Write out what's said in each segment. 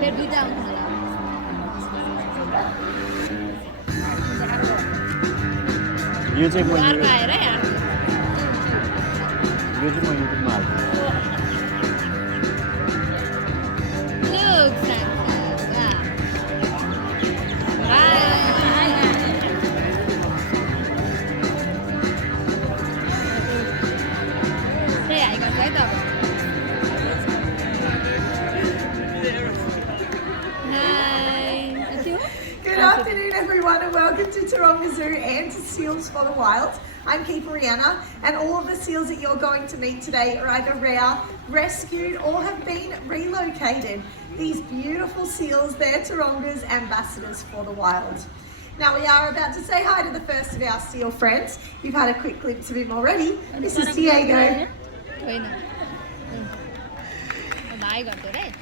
फिर बुझा उन्होंने यो चाहिँ मैले अर्को आएर यार यो चाहिँ मैले युट्युबमा हाल्छु Look, Santa. Bye. Say, I got right up. Hi. Good afternoon, everyone, and welcome to Taronga Zoo and to Seals for the Wild. I'm Keeper Rihanna, and all of the seals that you're going to meet today are either rare, rescued, or have been relocated. These beautiful seals, they're Taronga's ambassadors for the wild. Now we are about to say hi to the first of our seal friends. You've had a quick glimpse of him already. This is Diego.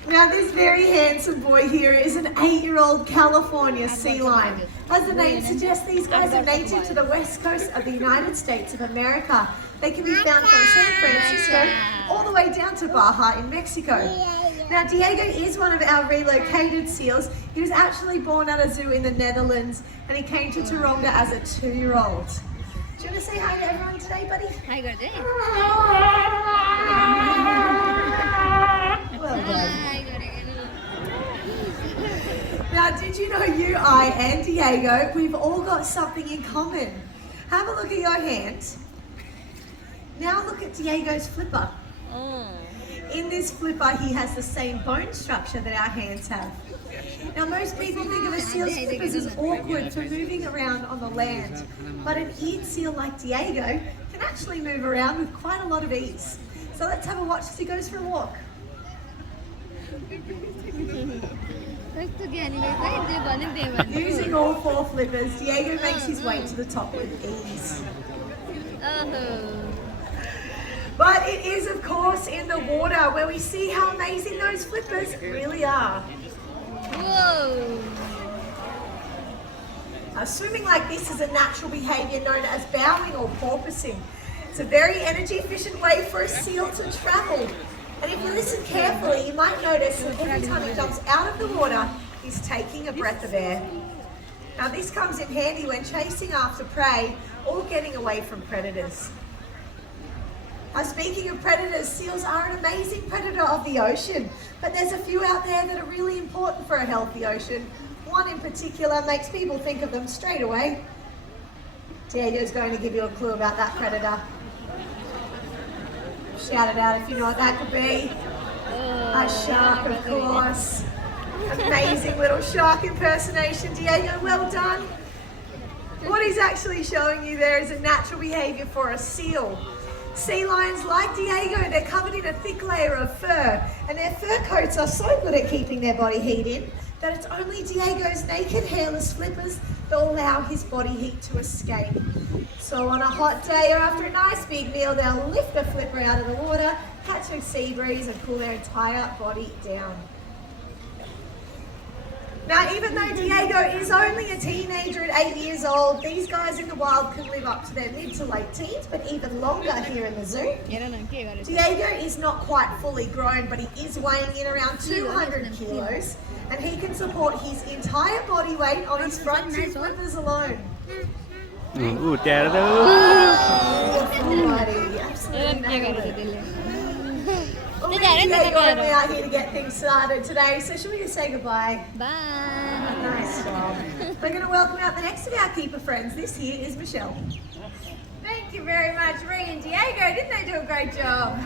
Now this very handsome boy here is an 8-year-old California sea lion. As the name suggests, these guys are native to the west coast of the United States of America. They can be found from San Francisco all the way down to Baja in Mexico. Now Diego is one of our relocated seals. He was actually born at a zoo in the Netherlands and he came to Taronga as a 2-year-old. Do you want to say hi to everyone today, buddy? Hi, Gordon. Well done. Now, did you know you, I, and Diego, we've all got something in common? Have a look at your hand. Now look at Diego's flipper. In this flipper, he has the same bone structure that our hands have. Now, most people think of a seal's flippers as awkward for moving around on the land, but an eared seal like Diego can actually move around with quite a lot of ease. So let's have a watch as he goes for a walk. Using all 4 flippers, Diego makes his way to the top with ease. But it is, of course, in the water where we see how amazing those flippers really are. Whoa! Now, swimming like this is a natural behaviour known as bowing or porpoising. It's a very energy efficient way for a seal to travel. And if you listen carefully, you might notice that every time he jumps out of the water, he's taking a breath of air. Now this comes in handy when chasing after prey or getting away from predators. Now speaking of predators, seals are an amazing predator of the ocean, but there's a few out there that are really important for a healthy ocean. One in particular makes people think of them straight away. Diego's going to give you a clue about that predator. Shout it out if you know what that could be. A shark, of course. Amazing little shark impersonation, Diego, well done. What he's actually showing you there is a natural behaviour for a seal. Sea lions, like Diego, they're covered in a thick layer of fur, and their fur coats are so good at keeping their body heat in that it's only Diego's naked hairless flippers that allow his body heat to escape. So on a hot day or after a nice big meal, they'll lift a flipper out of the water, catch a sea breeze and cool their entire body down. Now, even though Diego is only a teenager at 8 years old, these guys in the wild can live up to their mid to late teens, but even longer here in the zoo. Diego is not quite fully grown, but he is weighing in around 200 kilos, and he can support his entire body weight on his front 2 flippers alone. Ooh, there Absolutely nailed it. Well, Diego and we out here to get things started today, so should we just say goodbye? Bye! Nice job. We're going to welcome out the next of our keeper friends. This here is Michelle. Thank you very much, Ree and Diego. Didn't they do a great job?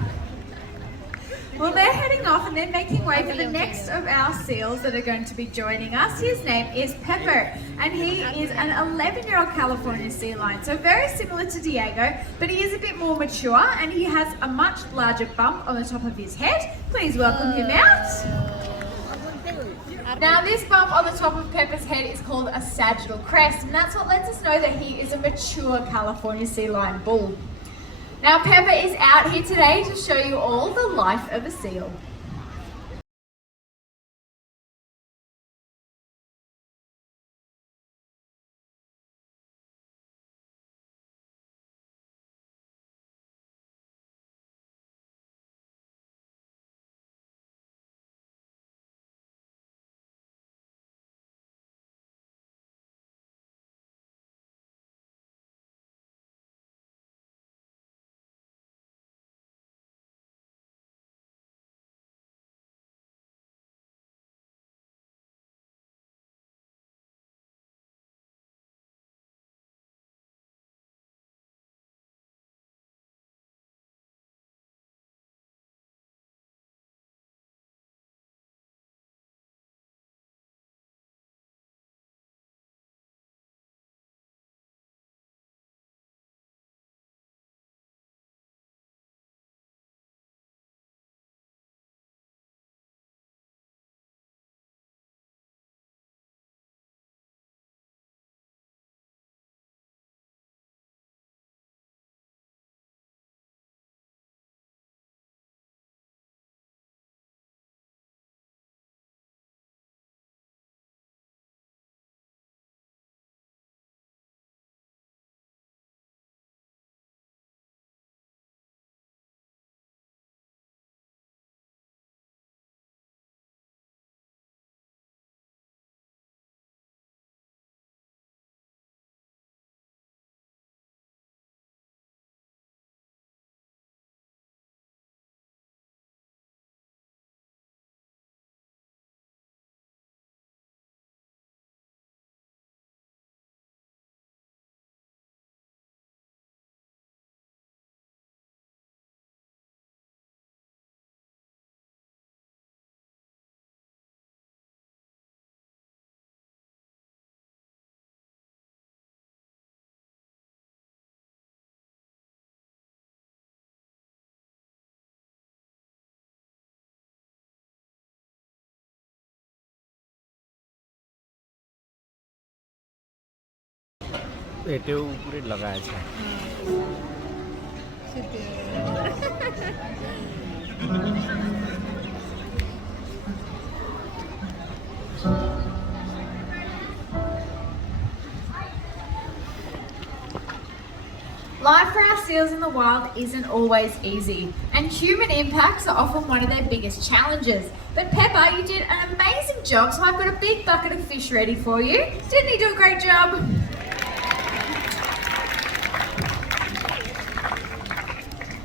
Well, they're heading off and they're making way for the next of our seals that are going to be joining us. His name is Pepper, and he is an 11-year-old California sea lion. So very similar to Diego, but he is a bit more mature and he has a much larger bump on the top of his head. Please welcome him out. Now this bump on the top of Pepper's head is called a sagittal crest, and that's what lets us know that he is a mature California sea lion bull. Now Pepper is out here today to show you all the life of a seal. भेट्यो पुरै लगाएछ Life for our seals in the wild isn't always easy, and human impacts are often one of their biggest challenges. But Pepper, you did an amazing job, so I've got a big bucket of fish ready for you. Didn't he do a great job?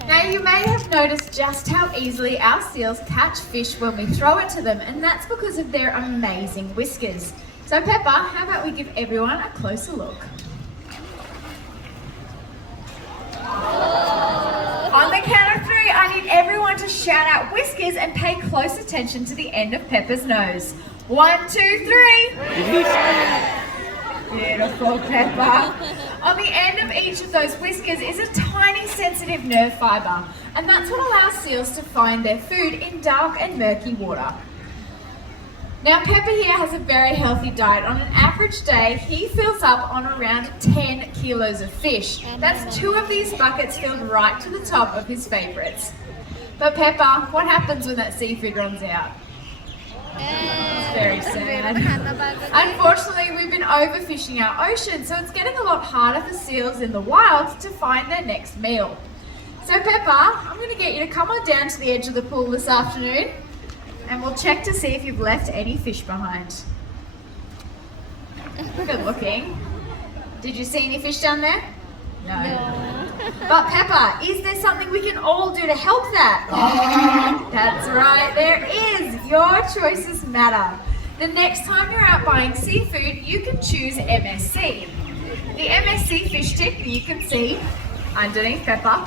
Now you may have noticed just how easily our seals catch fish when we throw it to them, and that's because of their amazing whiskers. So Pepper, how about we give everyone a closer look? On the count of 3, I need everyone to shout out whiskers and pay close attention to the end of Pepper's nose. 1, 2, 3. Beautiful, Pepper. On the end of each of those whiskers is a tiny sensitive nerve fibre, and that's what allows seals to find their food in dark and murky water. Now Pepper here has a very healthy diet. On an average day, he fills up on around 10 kilos of fish. That's 2 of these buckets filled right to the top of his favourites. But Pepper, what happens when that seafood runs out? It's very sad. Unfortunately, we've been overfishing our ocean, so it's getting a lot harder for seals in the wild to find their next meal. So Pepper, I'm going to get you to come on down to the edge of the pool this afternoon, and we'll check to see if you've left any fish behind. Good looking. Did you see any fish down there? No. But Pepper, is there something we can all do to help that? That's right, there is. Your choices matter. The next time you're out buying seafood, you can choose MSC. The MSC fish stick that you can see underneath Pepper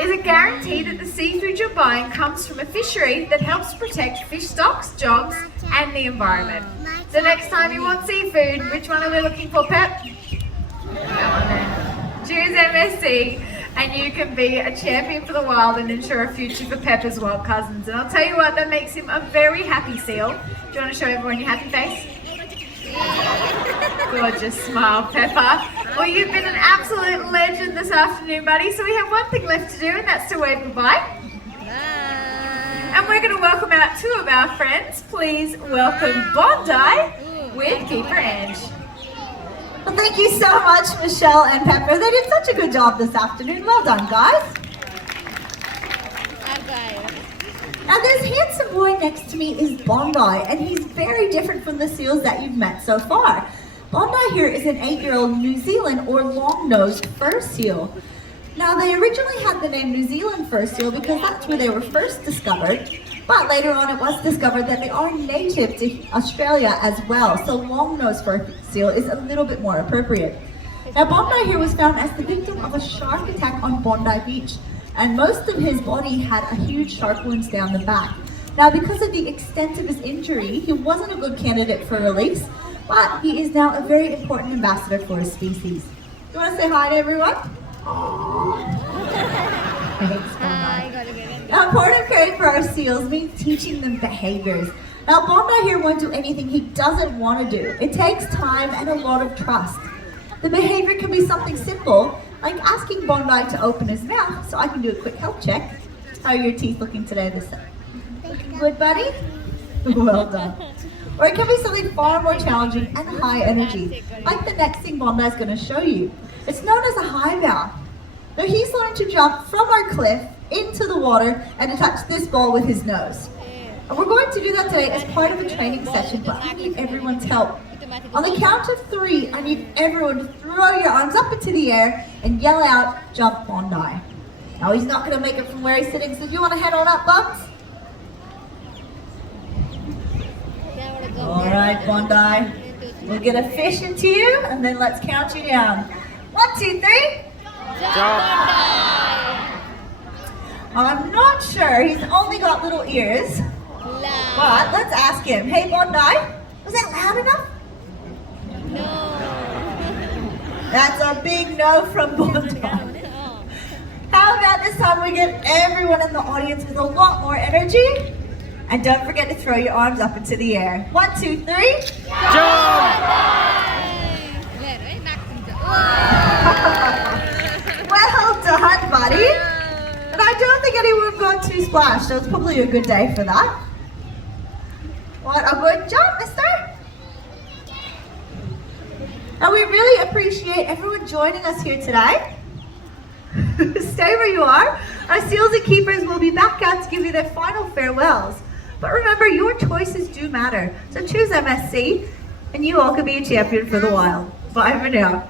is a guarantee that the seafood you're buying comes from a fishery that helps protect fish stocks, jobs, and the environment. So next time you want seafood, which one are we looking for, Pep? That one there. Choose MSC, and you can be a champion for the wild and ensure a future for Pepper's wild cousins. And I'll tell you what, that makes him a very happy seal. Do you want to show everyone your happy face? Gorgeous smile, Pepper. Well, you've been an absolute legend this afternoon, buddy. So we have one thing left to do, and that's to wave goodbye. And we're going to welcome out 2 of our friends. Please welcome Bondi with Keeper Ange. Well, thank you so much, Michelle and Pepper. They did such a good job this afternoon. Well done, guys. Now, this handsome boy next to me is Bondi, and he's very different from the seals that you've met so far. Bondi here is an 8-year-old New Zealand or long-nosed fur seal. Now, they originally had the name New Zealand fur seal because that's where they were first discovered, but later on it was discovered that they are native to Australia as well, so long-nosed fur seal is a little bit more appropriate. Now, Bondi here was found as the victim of a shark attack on Bondi Beach, and most of his body had a huge shark wounds down the back. Now, because of the extent of his injury, he wasn't a good candidate for release, but he is now a very important ambassador for his species. You want to say hi to everyone? Thanks, Bondi. Now, part of caring for our seals means teaching them behaviors. Now, Bondi here won't do anything he doesn't want to do. It takes time and a lot of trust. The behavior can be something simple, like asking Bondi to open his mouth so I can do a quick health check. How are your teeth looking today? Looking good, buddy? Well done. Or it can be something far more challenging and high energy, like the next thing Bondi is going to show you. It's known as a high bow. Now, he's learned to jump from our cliff into the water and to touch this ball with his nose. And we're going to do that today as part of a training session, but I need everyone's help. On the count of 3, I need everyone to throw your arms up into the air and yell out, "Jump, Bondi." Now, he's not going to make it from where he's sitting, so do you want to head on up, Bugs? All right, Bondi. We'll get a fish into you, and then let's count you down. 1, 2, 3. Jump! I'm not sure. He's only got little ears. But let's ask him. Hey, Bondi, was that loud enough? No. That's a big no from Bondi. How about this time we get everyone in the audience with a lot more energy? And don't forget to throw your arms up into the air. 1, 2, 3. Jump! Well done, buddy. And I don't think anyone got too splashed, so it's probably a good day for that. What a good job, mister. And we really appreciate everyone joining us here today. Stay where you are. Our seals and keepers will be back out to give you their final farewells. But remember, your choices do matter. So choose MSC, and you all can be a champion for the wild. Bye for now.